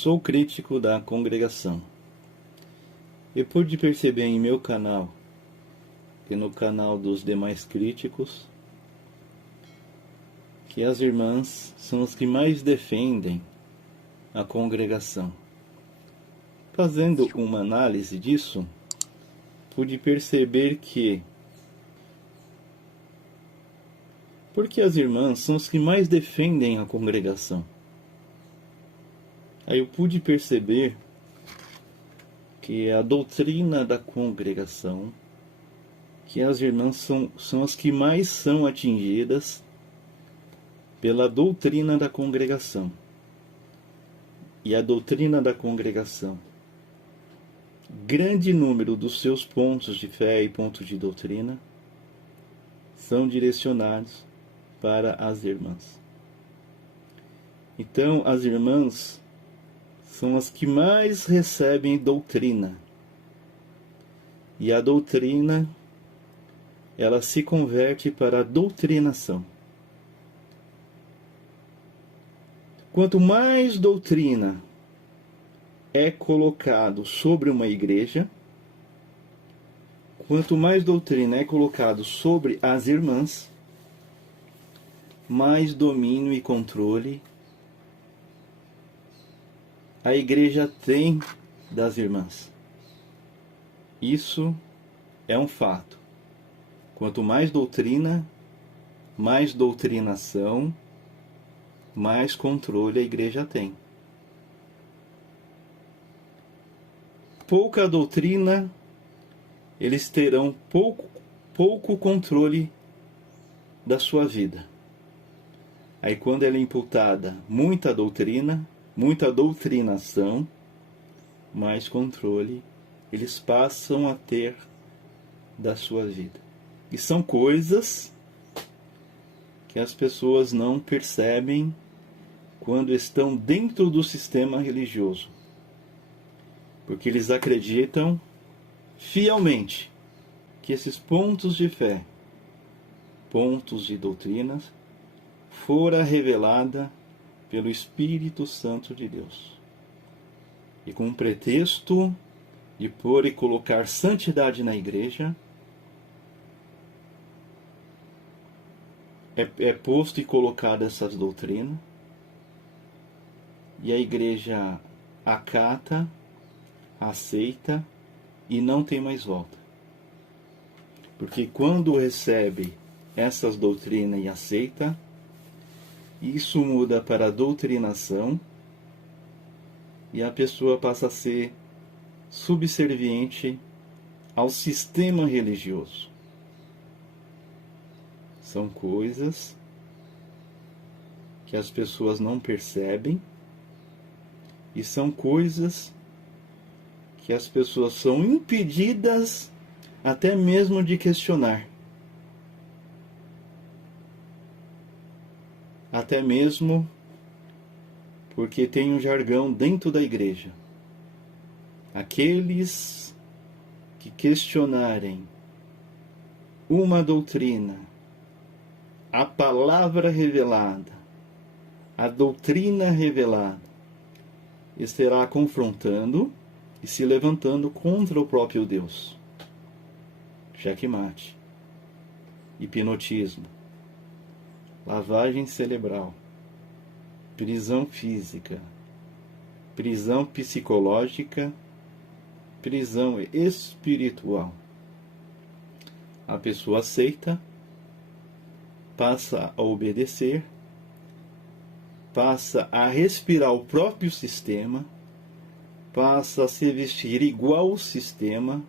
Sou crítico da congregação. Eu pude perceber em meu canal e no canal dos demais críticos que as irmãs são as que mais defendem a congregação. Fazendo uma análise disso, pude perceber que porque as irmãs são as que mais defendem a congregação. Aí eu pude perceber que a doutrina da congregação, que as irmãs são as que mais são atingidas pela doutrina da congregação. E a doutrina da congregação, grande número dos seus pontos de fé e pontos de doutrina são direcionados para as irmãs. Então, as irmãs são as que mais recebem doutrina. E a doutrina, ela se converte para a doutrinação. Quanto mais doutrina é colocado sobre uma igreja, quanto mais doutrina é colocado sobre as irmãs, mais domínio e controle a igreja tem das irmãs. Isso é um fato. Quanto mais doutrina, mais doutrinação, mais controle a igreja tem. Pouca doutrina, eles terão pouco controle da sua vida. Aí quando ela é imputada muita doutrina, muita doutrinação, mais controle eles passam a ter da sua vida. E são coisas que as pessoas não percebem quando estão dentro do sistema religioso. Porque eles acreditam fielmente que esses pontos de fé, pontos de doutrinas, fora revelada pelo Espírito Santo de Deus. E com o pretexto de pôr e colocar santidade na igreja, é posto e colocado essas doutrinas, e a igreja acata, aceita e não tem mais volta. Porque quando recebe essas doutrinas e aceita, isso muda para a doutrinação e a pessoa passa a ser subserviente ao sistema religioso. São coisas que as pessoas não percebem e são coisas que as pessoas são impedidas até mesmo de questionar. Até mesmo porque tem um jargão dentro da igreja. Aqueles que questionarem uma doutrina, a palavra revelada, a doutrina revelada, estará confrontando e se levantando contra o próprio Deus. Checkmate, hipnotismo, lavagem cerebral, prisão física, prisão psicológica, prisão espiritual. A pessoa aceita, passa a obedecer, passa a respirar o próprio sistema, passa a se vestir igual o sistema,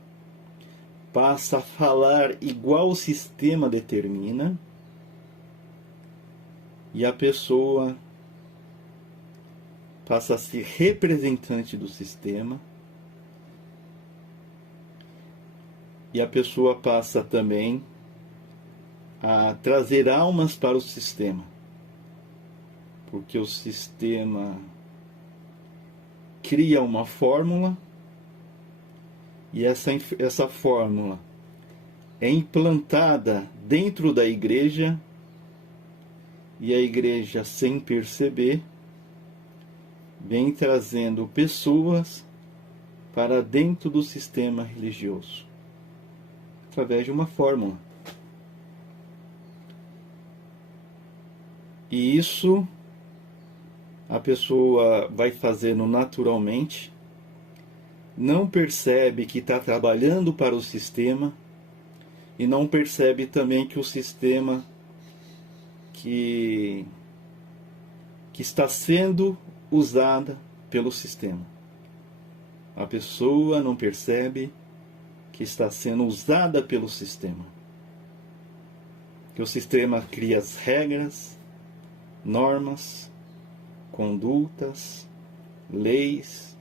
passa a falar igual o sistema determina, e a pessoa passa a ser representante do sistema, e a pessoa passa também a trazer almas para o sistema, porque o sistema cria uma fórmula e essa fórmula é implantada dentro da igreja, e a igreja, sem perceber, vem trazendo pessoas para dentro do sistema religioso, através de uma fórmula. E isso a pessoa vai fazendo naturalmente, não percebe que está trabalhando para o sistema e não percebe também que o sistema que está sendo usada pelo sistema. A pessoa não percebe que está sendo usada pelo sistema. Que o sistema cria as regras, normas, condutas, leis,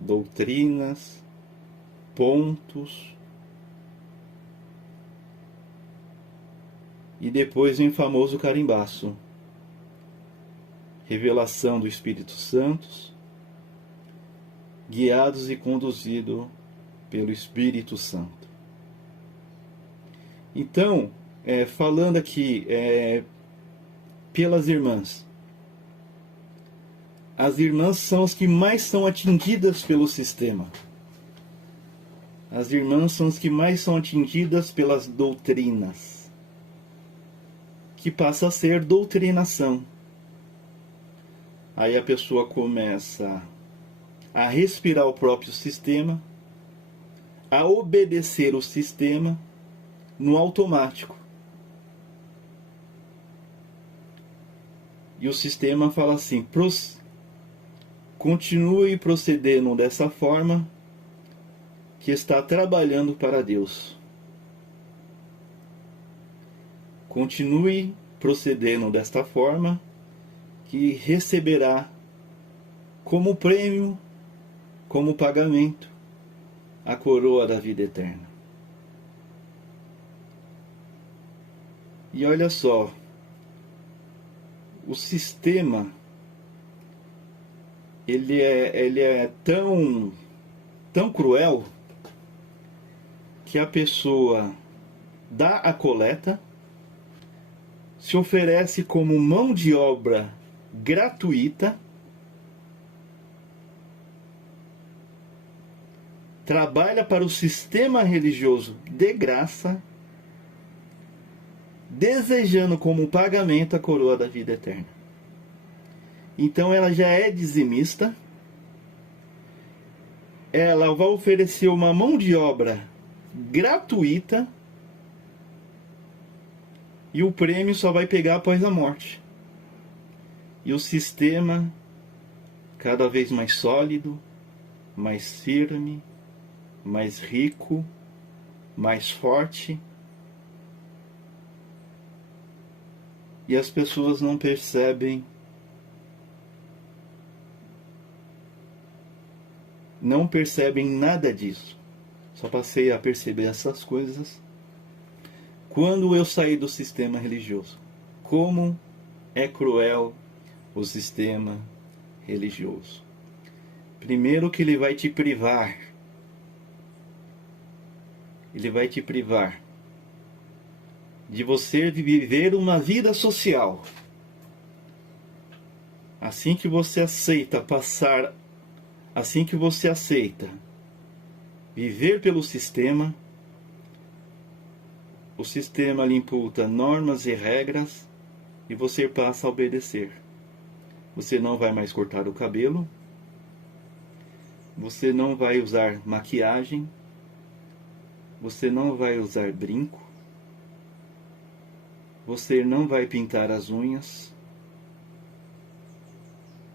doutrinas, pontos. E depois vem o famoso carimbaço. Revelação do Espírito Santo, guiados e conduzidos pelo Espírito Santo. Então, falando aqui pelas irmãs, as irmãs são as que mais são atingidas pelo sistema. As irmãs são as que mais são atingidas pelas doutrinas, que passa a ser doutrinação. Aí a pessoa começa a respirar o próprio sistema, a obedecer o sistema no automático. E o sistema fala assim: continue procedendo dessa forma, que está trabalhando para Deus. Continue procedendo desta forma, que receberá como prêmio, como pagamento, a coroa da vida eterna. E olha só, o sistema ele é tão cruel que a pessoa dá a coleta, se oferece como mão de obra gratuita, trabalha para o sistema religioso de graça, desejando como pagamento a coroa da vida eterna. Então ela já é dizimista, ela vai oferecer uma mão de obra gratuita e o prêmio só vai pegar após a morte. E o sistema cada vez mais sólido, mais firme, mais rico, mais forte. E as pessoas não percebem, nada disso. Só passei a perceber essas coisas quando eu saí do sistema religioso. Como é cruel o sistema religioso. Primeiro que ele vai te privar. Ele vai te privar de você viver uma vida social. Assim que você aceita viver pelo sistema, o sistema lhe imputa normas e regras e você passa a obedecer. Você não vai mais cortar o cabelo, você não vai usar maquiagem, você não vai usar brinco, você não vai pintar as unhas,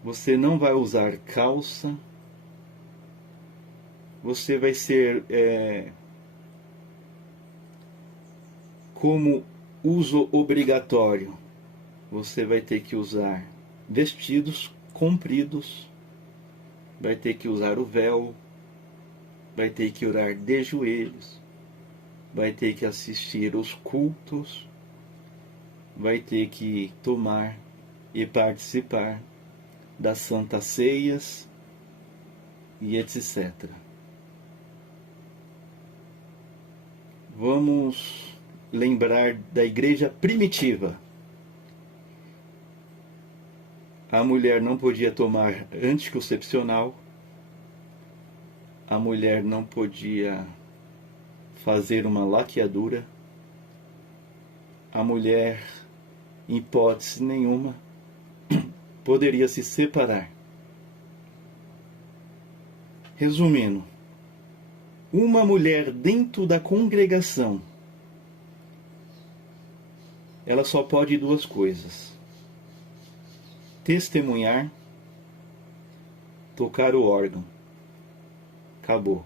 você não vai usar calça, você vai ser como uso obrigatório. Você vai ter que usar vestidos compridos, vai ter que usar o véu, vai ter que orar de joelhos, vai ter que assistir os cultos, vai ter que tomar e participar das santas ceias e etc. Vamos lembrar da igreja primitiva. a mulher não podia tomar anticoncepcional, a mulher não podia fazer uma laqueadura, a mulher, em hipótese nenhuma, poderia se separar. Resumindo, uma mulher dentro da congregação, ela só pode duas coisas: testemunhar, tocar o órgão. Acabou.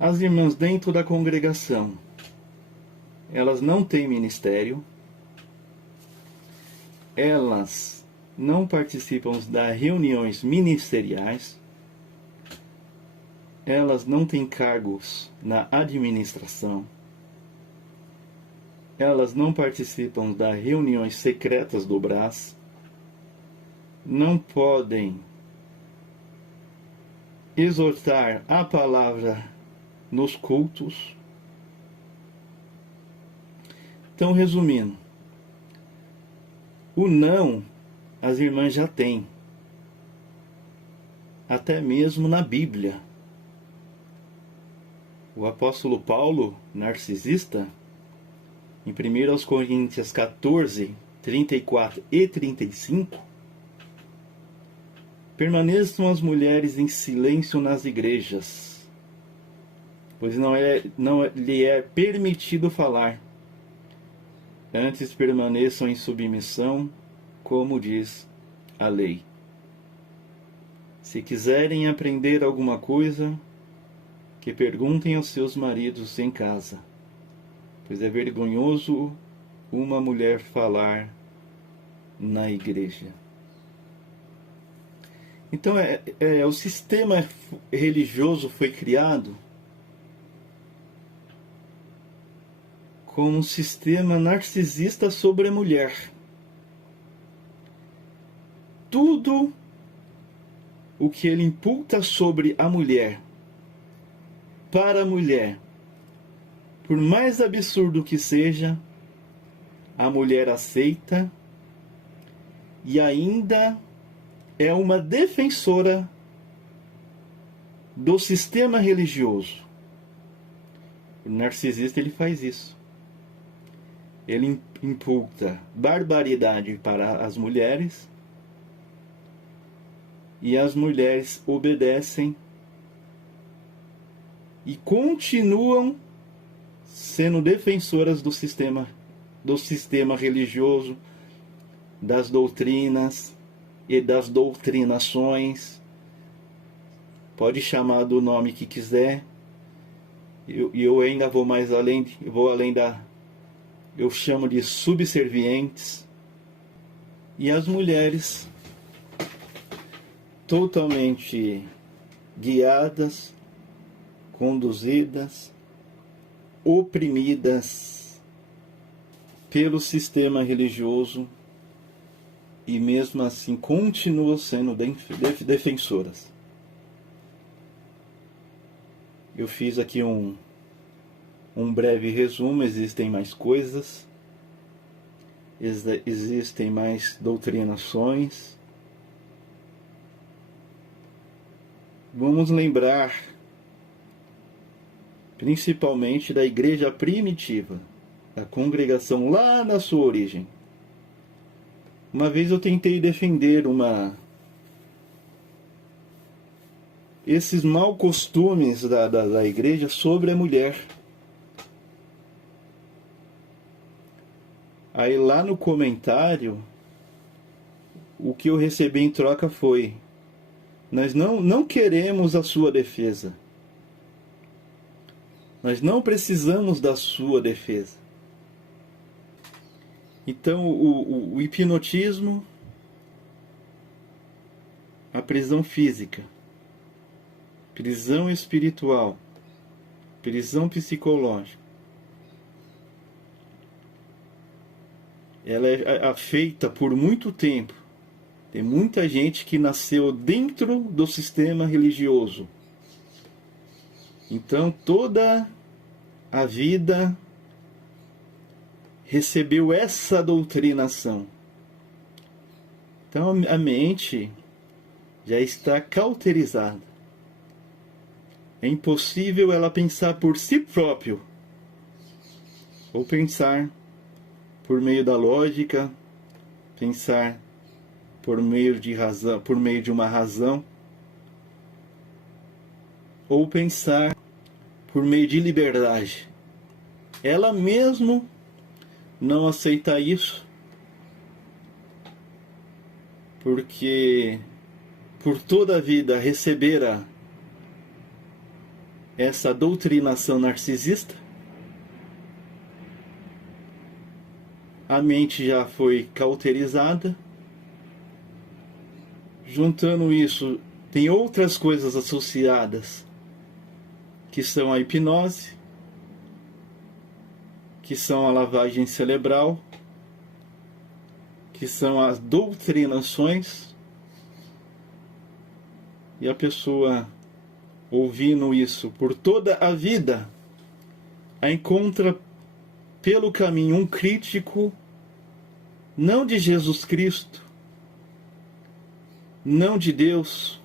As irmãs dentro da congregação, elas não têm ministério, elas não participam das reuniões ministeriais, elas não têm cargos na administração, elas não participam das reuniões secretas do Brás, não podem exortar a palavra nos cultos. Então, resumindo, o não as irmãs já têm, até mesmo na Bíblia. O apóstolo Paulo, narcisista, em 1 Coríntios 14, 34 e 35, permaneçam as mulheres em silêncio nas igrejas, pois não lhe é permitido falar. Antes permaneçam em submissão, como diz a lei. Se quiserem aprender alguma coisa, que perguntem aos seus maridos em casa, pois é vergonhoso uma mulher falar na igreja. Então, o sistema religioso foi criado como um sistema narcisista sobre a mulher. Tudo o que ele imputa sobre a mulher, para a mulher, por mais absurdo que seja, a mulher aceita e ainda é uma defensora do sistema religioso. O narcisista, ele faz isso. Ele imputa barbaridade para as mulheres e as mulheres obedecem e continuam sendo defensoras do sistema religioso, das doutrinas e das doutrinações. Pode chamar do nome que quiser. Eu ainda vou mais além, eu chamo de subservientes. E as mulheres, totalmente guiadas, conduzidas, oprimidas pelo sistema religioso, e mesmo assim continuam sendo defensoras. Eu fiz aqui um breve resumo. Existem mais coisas, existem mais doutrinações. Vamos lembrar principalmente da igreja primitiva, da congregação lá na sua origem. Uma vez eu tentei defender esses maus costumes da igreja sobre a mulher. Aí lá no comentário, o que eu recebi em troca foi: nós não queremos a sua defesa. Nós não precisamos da sua defesa. Então, o hipnotismo, a prisão física, prisão espiritual, prisão psicológica, ela é feita por muito tempo. Tem muita gente que nasceu dentro do sistema religioso. Então, toda a vida recebeu essa doutrinação. Então a mente já está cauterizada. É impossível ela pensar por si próprio, ou pensar por meio da lógica, pensar por meio de razão, por meio de uma razão, ou pensar por meio de liberdade. Ela mesmo não aceita isso, porque por toda a vida recebera essa doutrinação narcisista. A mente já foi cauterizada. Juntando isso, tem outras coisas associadas, que são a hipnose, que são a lavagem cerebral, que são as doutrinações. E a pessoa, ouvindo isso por toda a vida, a encontra pelo caminho um crítico, não de Jesus Cristo, não de Deus,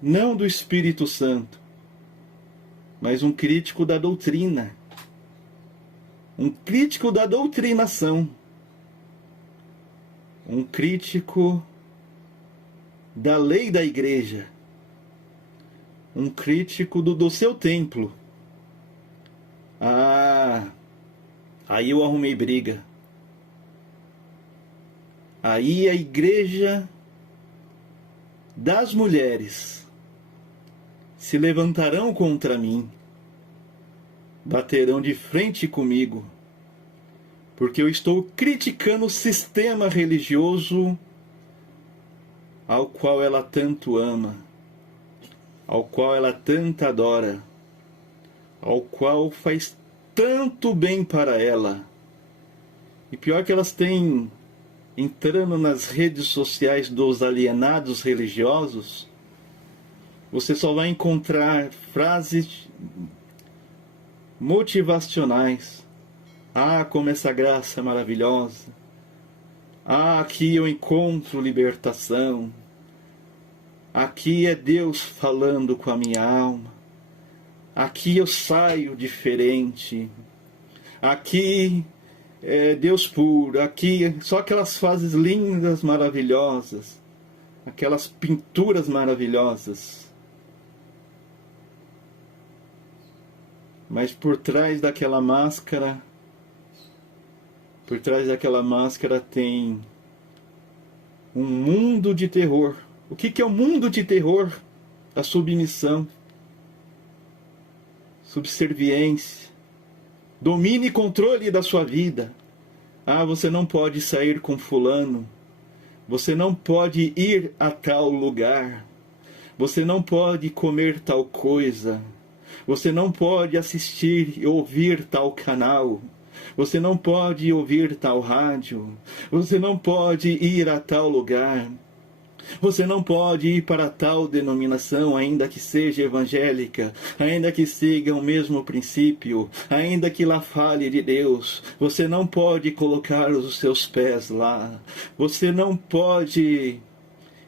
não do Espírito Santo, mas um crítico da doutrina, um crítico da doutrinação, um crítico da lei da igreja, um crítico do seu templo. Aí eu arrumei briga. Aí a igreja das mulheres se levantarão contra mim, baterão de frente comigo, porque eu estou criticando o sistema religioso ao qual ela tanto ama, ao qual ela tanto adora, ao qual faz tanto bem para ela. E pior que elas têm, entrando nas redes sociais dos alienados religiosos, você só vai encontrar frases motivacionais. Como essa graça é maravilhosa. Aqui eu encontro libertação. Aqui é Deus falando com a minha alma. Aqui eu saio diferente. Aqui é Deus puro. Aqui só aquelas frases lindas, maravilhosas. Aquelas pinturas maravilhosas. Mas por trás daquela máscara, tem um mundo de terror. O que é o mundo de terror? A submissão, subserviência, domínio e controle da sua vida. Você não pode sair com fulano. Você não pode ir a tal lugar. Você não pode comer tal coisa. Você não pode assistir e ouvir tal canal. Você não pode ouvir tal rádio. Você não pode ir a tal lugar. Você não pode ir para tal denominação, ainda que seja evangélica, ainda que siga o mesmo princípio, ainda que lá fale de Deus. Você não pode colocar os seus pés lá. Você não pode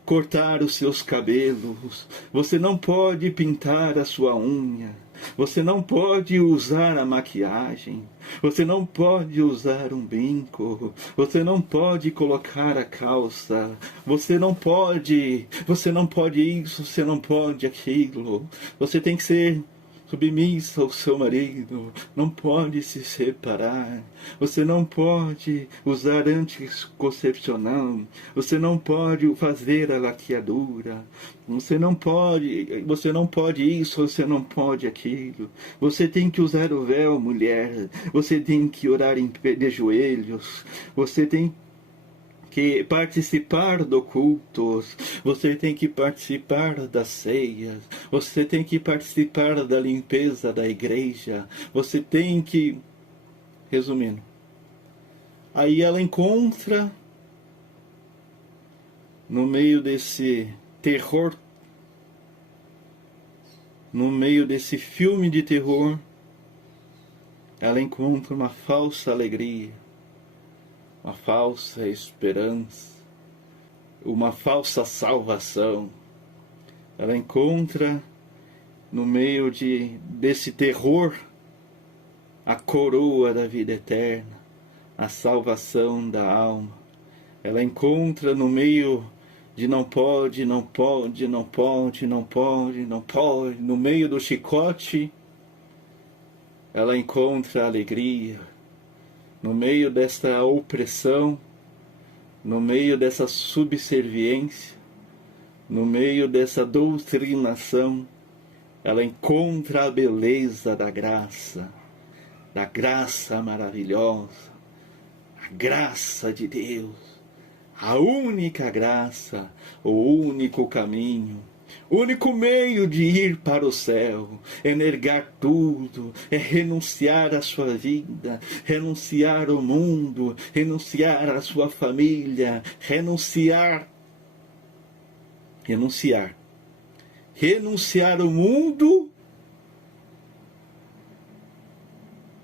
cortar os seus cabelos. Você não pode pintar a sua unha. Você não pode usar a maquiagem. Você não pode usar um brinco. Você não pode colocar a calça. Você não pode isso, você não pode aquilo. Você tem que ser submissa ao seu marido, não pode se separar, você não pode usar anticoncepcional, você não pode fazer a laqueadura, você não pode isso, você não pode aquilo, você tem que usar o véu, mulher, você tem que orar de joelhos, você tem que participar do cultos, você tem que participar das ceias, você tem que participar da limpeza da igreja, você tem que... Resumindo, aí ela encontra, no meio desse terror, no meio desse filme de terror, ela encontra uma falsa alegria, uma falsa esperança, uma falsa salvação. Ela encontra no meio desse terror a coroa da vida eterna, a salvação da alma. Ela encontra no meio de não pode, não pode, não pode, não pode, não pode, no meio do chicote, ela encontra alegria. No meio desta opressão, no meio dessa subserviência, no meio dessa doutrinação, ela encontra a beleza da graça maravilhosa, a graça de Deus, a única graça, o único caminho, o único meio de ir para o céu, é negar tudo, é renunciar à sua vida, renunciar ao mundo, renunciar à sua família, renunciar ao mundo,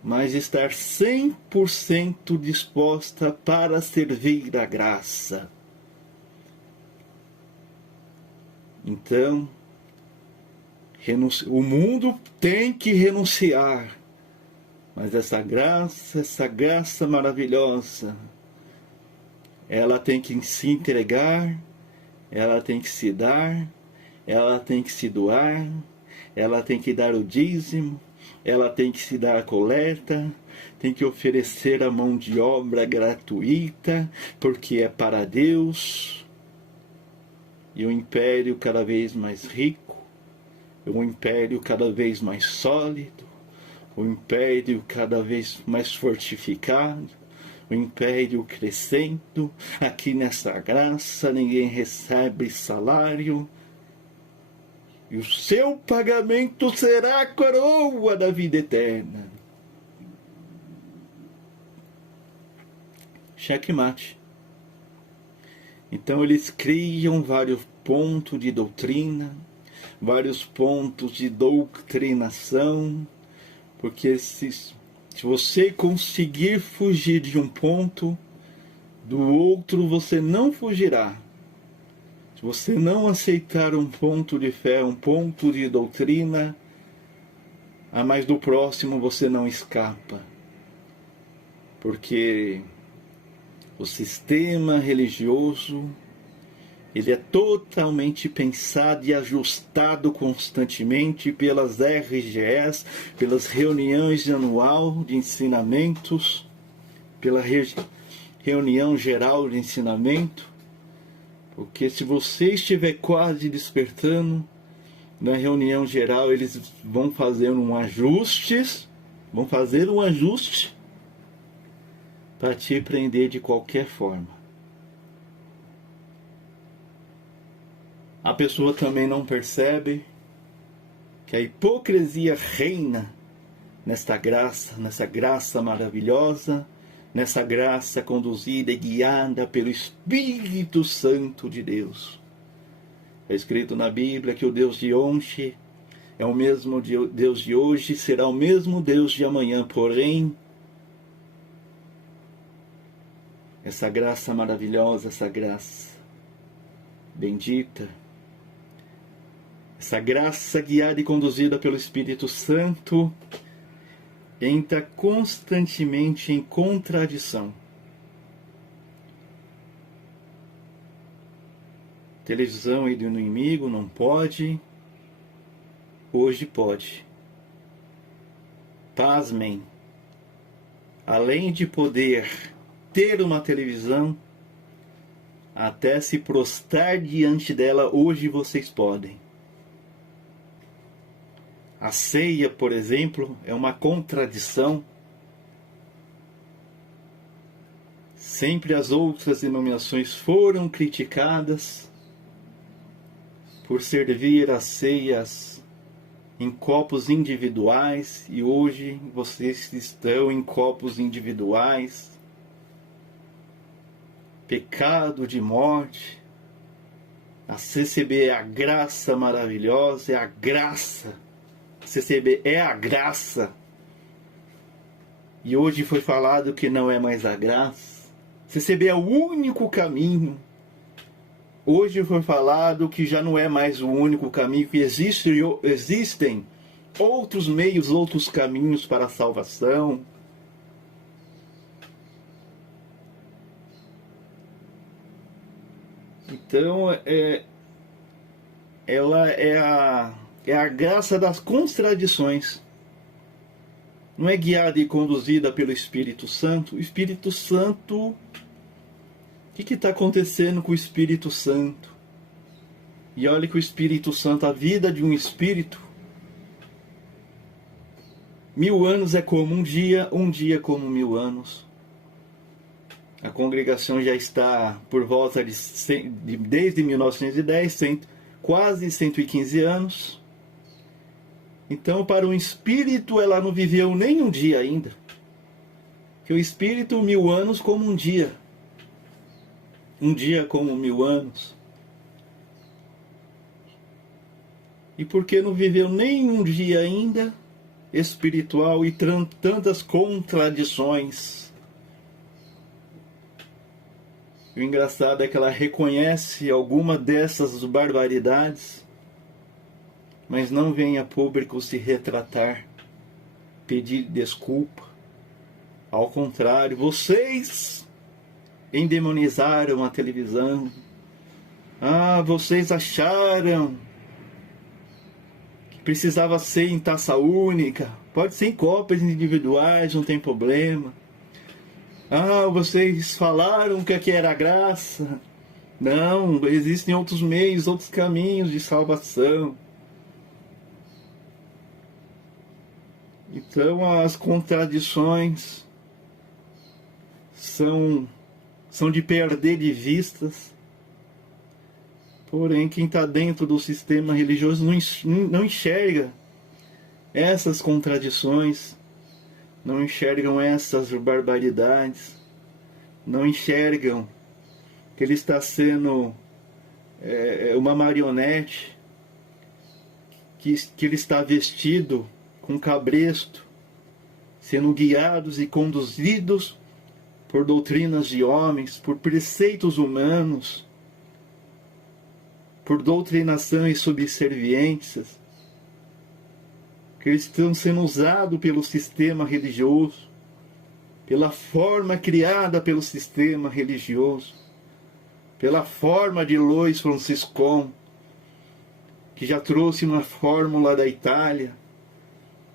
mas estar 100% disposta para servir a graça. Então, o mundo tem que renunciar, mas essa graça maravilhosa, ela tem que se entregar, ela tem que se dar, ela tem que se doar, ela tem que dar o dízimo, ela tem que se dar a coleta, tem que oferecer a mão de obra gratuita, porque é para Deus. E o império cada vez mais rico, o império cada vez mais sólido, o império cada vez mais fortificado, o império crescendo. Aqui nessa graça ninguém recebe salário, e o seu pagamento será a coroa da vida eterna. Checkmate. Então eles criam vários pontos de doutrina, vários pontos de doutrinação, porque se você conseguir fugir de um ponto, do outro você não fugirá. Se você não aceitar um ponto de fé, um ponto de doutrina, a mais do próximo você não escapa. Porque o sistema religioso, ele é totalmente pensado e ajustado constantemente pelas RGEs, pelas reuniões anual de ensinamentos, pela reunião geral de ensinamento. Porque se você estiver quase despertando, na reunião geral eles vão fazer um ajuste para te prender de qualquer forma. A pessoa também não percebe que a hipocrisia reina nessa graça maravilhosa, nessa graça conduzida e guiada pelo Espírito Santo de Deus. É escrito na Bíblia que o Deus de ontem é o mesmo Deus de hoje, será o mesmo Deus de amanhã, porém, essa graça maravilhosa, essa graça bendita, essa graça guiada e conduzida pelo Espírito Santo, entra constantemente em contradição. Televisão e do inimigo não pode, hoje pode. Pasmem, além de poder ter uma televisão, até se prostrar diante dela, hoje vocês podem. A ceia, por exemplo, é uma contradição. Sempre as outras denominações foram criticadas por servir as ceias em copos individuais, e hoje vocês estão em copos individuais. Pecado de morte. A CCB é a graça maravilhosa, é a graça. A CCB é a graça. E hoje foi falado que não é mais a graça. CCB é o único caminho. Hoje foi falado que já não é mais o único caminho, que existem outros meios, outros caminhos para a salvação. Então, ela é a graça das contradições. Não é guiada e conduzida pelo Espírito Santo. O Espírito Santo... O que está acontecendo com o Espírito Santo? E olha que o Espírito Santo, a vida de um Espírito, 1000 anos é como um dia como 1000 anos. A congregação já está por volta desde 1910, quase 115 anos. Então, para um Espírito, ela não viveu nem um dia ainda. Que o Espírito, 1000 anos como um dia. Um dia como 1000 anos. E porque não viveu nem um dia ainda espiritual e tantas contradições. O engraçado é que ela reconhece alguma dessas barbaridades, mas não vem a público se retratar, pedir desculpa. Ao contrário, vocês endemonizaram a televisão. Vocês acharam que precisava ser em taça única. Pode ser em copas individuais, não tem problema. Vocês falaram que aqui era graça. Não, existem outros meios, outros caminhos de salvação. Então as contradições são de perder de vistas. Porém, quem está dentro do sistema religioso não enxerga essas contradições, não enxergam essas barbaridades, não enxergam que ele está sendo uma marionete, que ele está vestido com cabresto, sendo guiados e conduzidos por doutrinas de homens, por preceitos humanos, por doutrinação e subserviências, que eles estão sendo usados pelo sistema religioso, pela forma criada pelo sistema religioso, pela forma de Lois Franciscon, que já trouxe uma fórmula da Itália,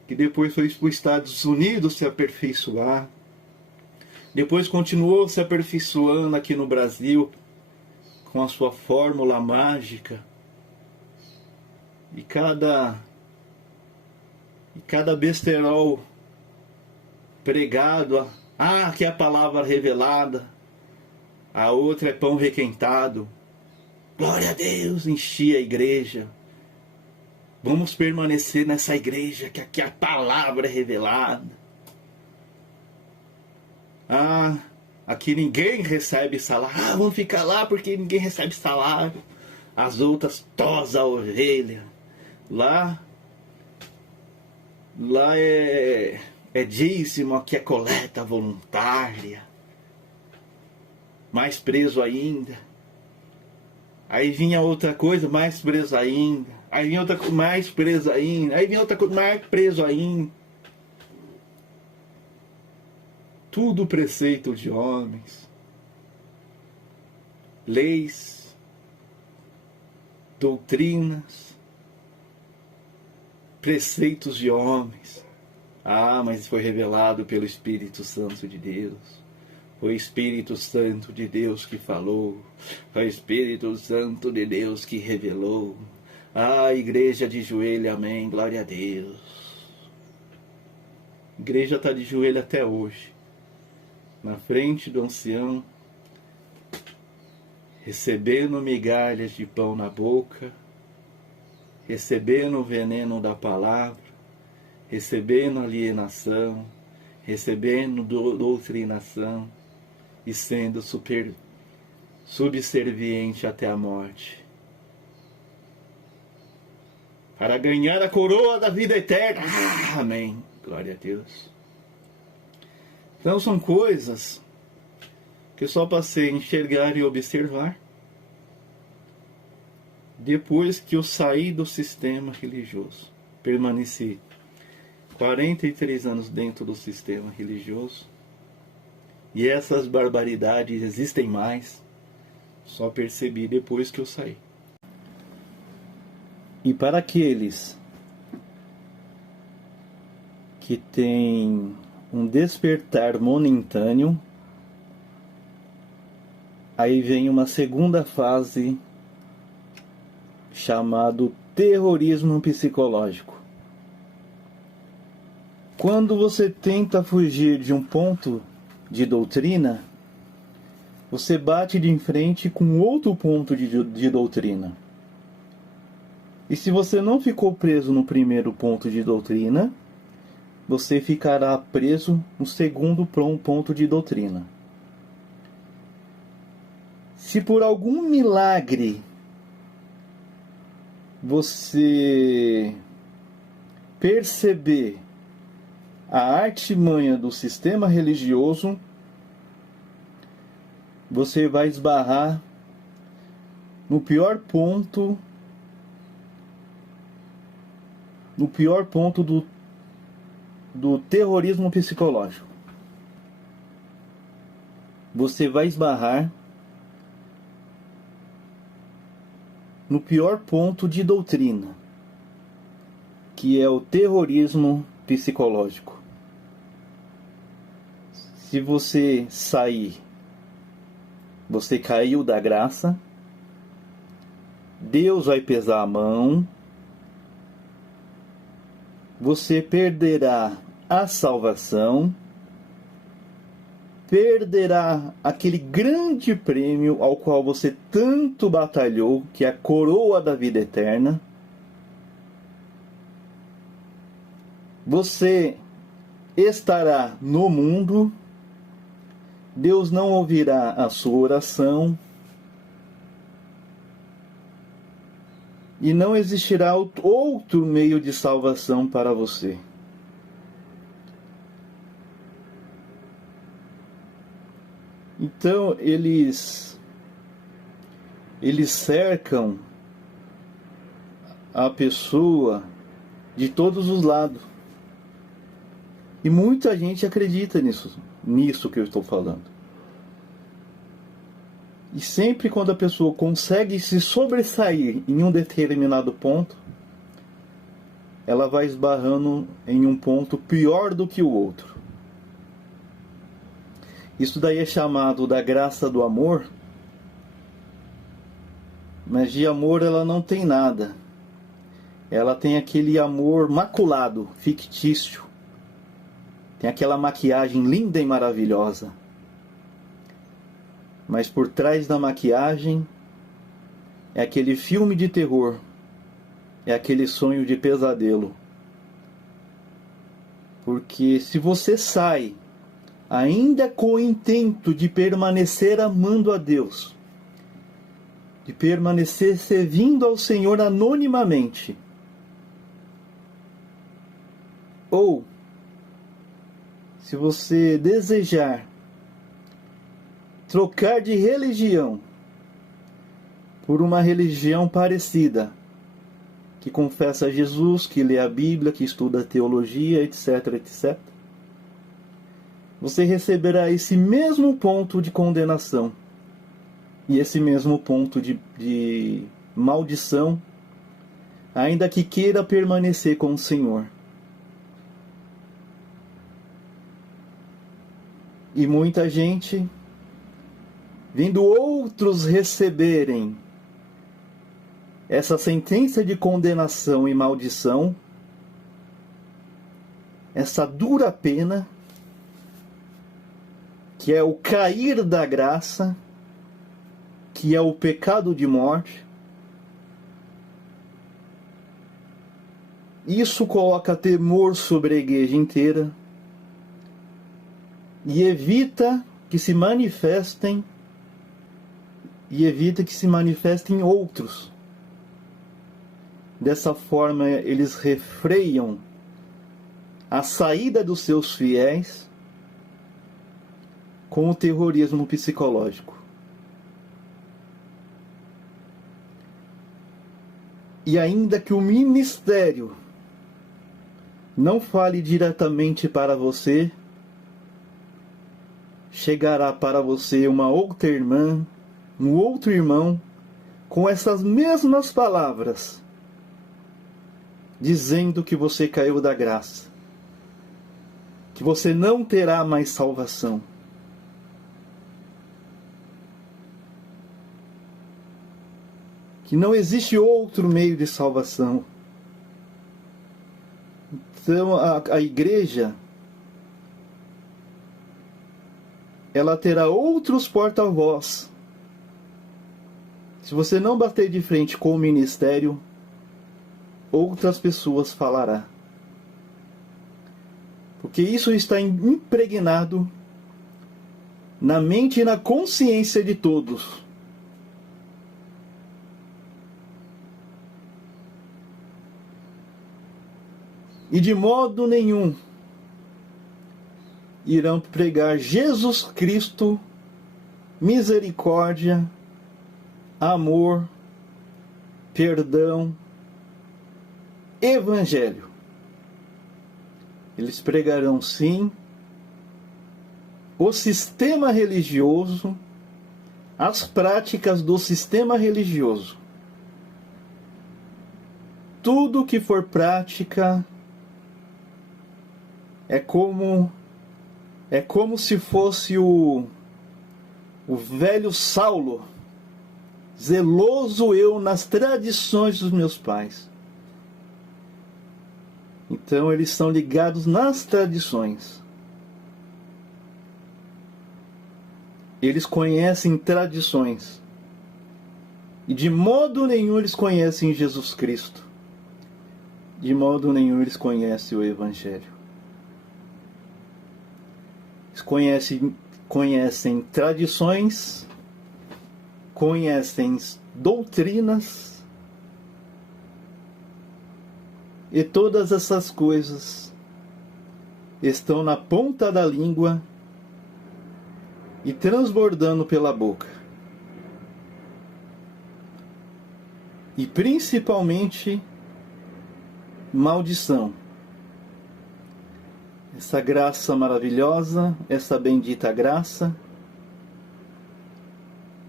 que depois foi para os Estados Unidos se aperfeiçoar, depois continuou se aperfeiçoando aqui no Brasil com a sua fórmula mágica. E cada besterol pregado, que é a palavra revelada, a outra é pão requentado. Glória a Deus, enchia a igreja. Vamos permanecer nessa igreja, que aqui a palavra é revelada. Aqui ninguém recebe salário. Vamos ficar lá porque ninguém recebe salário. As outras tosam a ovelha. Lá é dízimo, aqui é coleta voluntária. Mais preso ainda. Aí vinha outra coisa, mais preso ainda. Aí vinha outra coisa, mais preso ainda. Aí vinha outra coisa, mais preso ainda. Tudo preceito de homens. Leis. Doutrinas. Preceitos de homens. Mas foi revelado pelo Espírito Santo de Deus. Foi o Espírito Santo de Deus que falou. Foi o Espírito Santo de Deus que revelou. Igreja de joelho, amém, glória a Deus. A igreja está de joelho até hoje. Na frente do ancião, recebendo migalhas de pão na boca, recebendo o veneno da palavra, recebendo alienação, recebendo doutrinação e sendo subserviente até a morte, para ganhar a coroa da vida eterna. Amém, glória a Deus. Então são coisas que só passei a enxergar e observar. depois que eu saí do sistema religioso, permaneci 43 anos dentro do sistema religioso, e essas barbaridades existem mais, só percebi depois que eu saí. E para aqueles que têm um despertar momentâneo, aí vem uma segunda fase chamado terrorismo psicológico. Quando você tenta fugir de um ponto de doutrina, você bate de frente com outro ponto de doutrina. E se você não ficou preso no primeiro ponto de doutrina, você ficará preso no segundo ponto de doutrina. Se por algum milagre você perceber a artimanha do sistema religioso, você vai esbarrar no pior ponto do terrorismo psicológico. Você vai esbarrar no pior ponto de doutrina, que é o terrorismo psicológico. Se você sair, você caiu da graça, Deus vai pesar a mão, você perderá a salvação, perderá aquele grande prêmio ao qual você tanto batalhou, que é a coroa da vida eterna. Você estará no mundo, Deus não ouvirá a sua oração, e não existirá outro meio de salvação para você. Então eles cercam a pessoa de todos os lados. E muita gente acredita nisso que eu estou falando. E sempre quando a pessoa consegue se sobressair em um determinado ponto, ela vai esbarrando em um ponto pior do que o outro. Isso daí é chamado da graça do amor, mas de amor ela não tem nada. Ela tem aquele amor maculado, fictício. Tem aquela maquiagem linda e maravilhosa. Mas por trás da maquiagem é aquele filme de terror, é aquele sonho de pesadelo. Porque se você sai, ainda com o intento de permanecer amando a Deus, de permanecer servindo ao Senhor anonimamente, ou se você desejar trocar de religião por uma religião parecida, que confessa Jesus, que lê a Bíblia, que estuda teologia, etc, etc, você receberá esse mesmo ponto de condenação e esse mesmo ponto de maldição, ainda que queira permanecer com o Senhor. E muita gente, vendo outros receberem essa sentença de condenação e maldição, essa dura pena, que é o cair da graça, que é o pecado de morte, isso coloca temor sobre a igreja inteira e evita que se manifestem outros. Dessa forma, eles refreiam a saída dos seus fiéis com o terrorismo psicológico. E ainda que o ministério não fale diretamente para você, chegará para você uma outra irmã, um outro irmão, com essas mesmas palavras, dizendo que você caiu da graça, que você não terá mais salvação. Que não existe outro meio de salvação. Então a igreja, ela terá outros porta-voz. Se você não bater de frente com o ministério, outras pessoas falará. Porque isso está impregnado na mente e na consciência de todos. E de modo nenhum irão pregar Jesus Cristo, misericórdia, amor, perdão, evangelho. Eles pregarão sim o sistema religioso, as práticas do sistema religioso. Tudo que for prática é como se fosse o velho Saulo, zeloso eu nas tradições dos meus pais. Então eles estão ligados nas tradições. Eles conhecem tradições. E de modo nenhum eles conhecem Jesus Cristo. De modo nenhum eles conhecem o Evangelho. Eles conhecem tradições, conhecem doutrinas, e todas essas coisas estão na ponta da língua e transbordando pela boca. E principalmente maldição. Essa graça maravilhosa, essa bendita graça,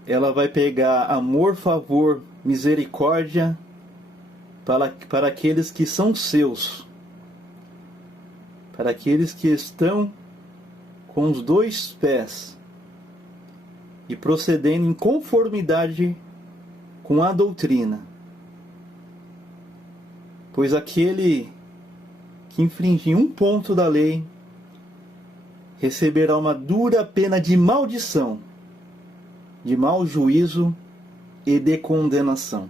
ela vai pegar amor, favor, misericórdia para aqueles que são seus, para aqueles que estão com os dois pés e procedendo em conformidade com a doutrina. Pois aquele que infringir um ponto da lei receberá uma dura pena de maldição, de mau juízo e de condenação.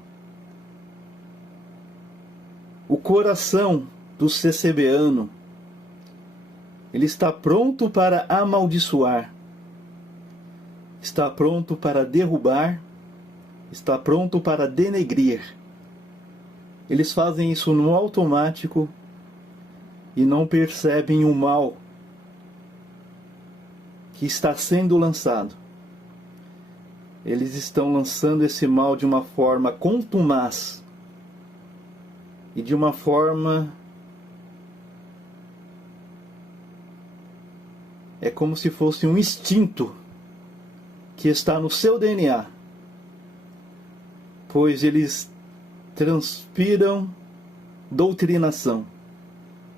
O coração do CCBano, ele está pronto para amaldiçoar, está pronto para derrubar, está pronto para denegrir. Eles fazem isso no automático e não percebem o mal que está sendo lançado. Eles estão lançando esse mal de uma forma contumaz e de uma forma... É como se fosse um instinto que está no seu DNA, pois eles transpiram doutrinação,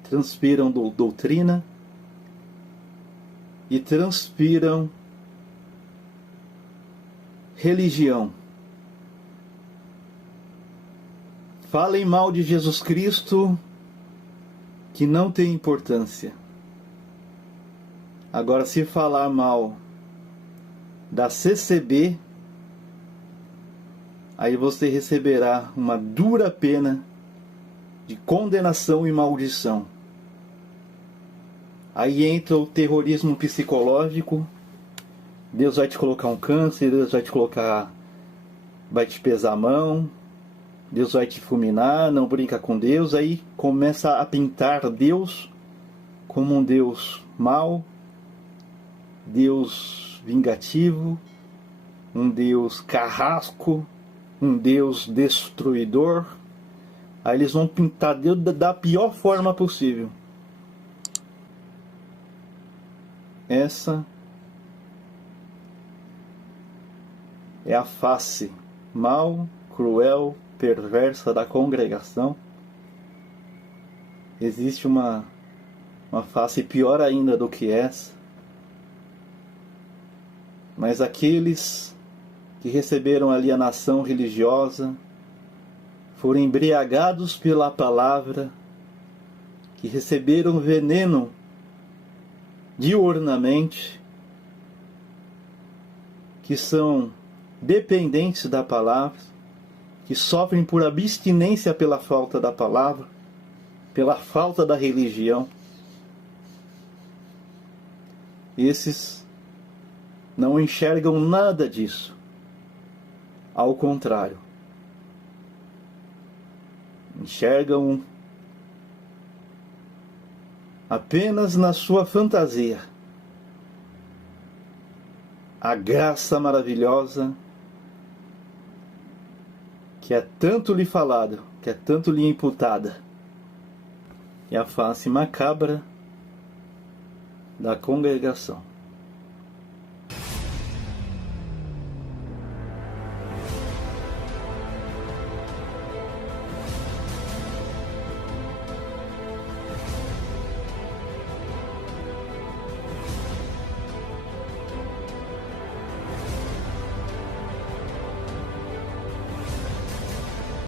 transpiram doutrina e transpiram religião. Falem mal de Jesus Cristo, que não tem importância. Agora, se falar mal da CCB, aí você receberá uma dura pena de condenação e maldição. Aí entra o terrorismo psicológico. Deus vai te colocar um câncer, Deus vai te pesar a mão, Deus vai te fulminar, não brinca com Deus. Aí começa a pintar Deus como um Deus mau, Deus vingativo, um Deus carrasco, um Deus destruidor, Aí eles vão pintar Deus da pior forma possível. Essa é a face mal, cruel, perversa da congregação. Existe uma face pior ainda do que essa. Mas aqueles que receberam alienação religiosa, foram embriagados pela palavra, que receberam veneno diurnamente, que são dependentes da palavra, que sofrem por abstinência pela falta da palavra, pela falta da religião. Esses não enxergam nada disso. Ao contrário, enxergam apenas na sua fantasia a graça maravilhosa que é tanto lhe falado, que é tanto lhe imputada, e a face macabra da congregação.